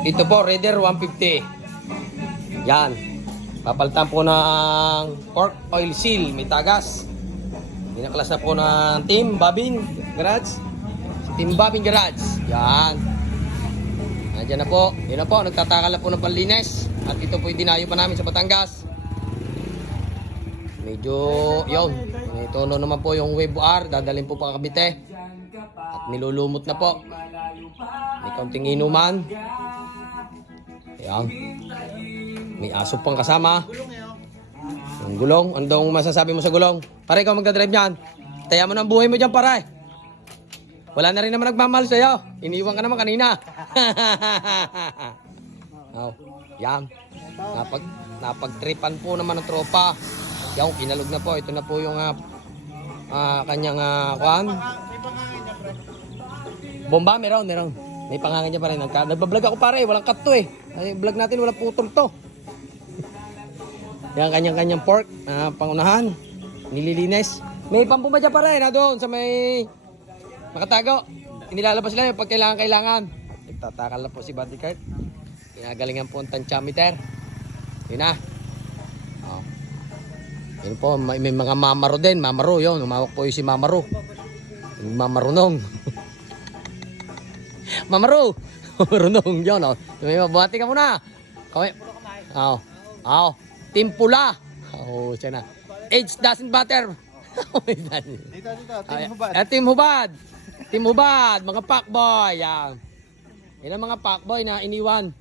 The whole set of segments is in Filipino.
Ito po, Raider 150. Yan. Papalitan po ng pork oil seal. May tagas. Pinaklas na po ng Team Babin Garage. Team Babin Garage. Yan. Nandiyan na po. Yun na po. Nagtatakal na po ng panlinis. At ito po yung dinayo pa namin sa Batangas. Medyo, yun. May tono naman po yung wave R. Dadalhin po pa Cavite. At nilulumot na po. May kaunting inuman. Ayan. May aso pang kasama. Yung gulong. Andong masasabi mo sa gulong? Pare, ikaw magdadrive niyan. Taya mo ng buhay mo dyan, pare. Wala na rin naman nagmamahal sa'yo. Iniwan ka naman kanina. Oh, yan. Napagtripan po naman ng tropa. Yan, kinalog na po. Ito na po yung kanyang kuhan. Bomba, meron. May pangangin niya pa rin. Nagbablog ako pare, walang cut to eh. Ay, vlog natin, walang putol to. Yan, kanyang pork. Pangunahan. Nililinis. May pampuma dyan pare, na doon sa may nakatago. Inilalabas lang yung pag kailangan. Nagtatakal na po si bodyguard. Pinagalingan po ang tansyameter. Yun na. Oh. Yun po, may mga mamaro din. Mamaro yun. Umawak po yung si mamaro. Yung mamarunong. Mamaro! Marunong yun, oh. May mabuhati ka muna. Kami. Oh. Team Pula. Oh, siya na. Age doesn't matter. Dito. Team Hubad. Team Hubad. Team Hubad. Mga packboy. Yan. Yan ang mga packboy na iniwan.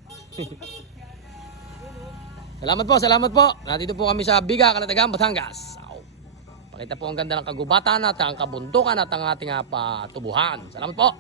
Salamat po. Nandito po kami sa Biga, Calatagan, Batangas. Pakita po ang ganda ng kagubatan at ang kabundukan at ang ating patubuhan. Salamat po.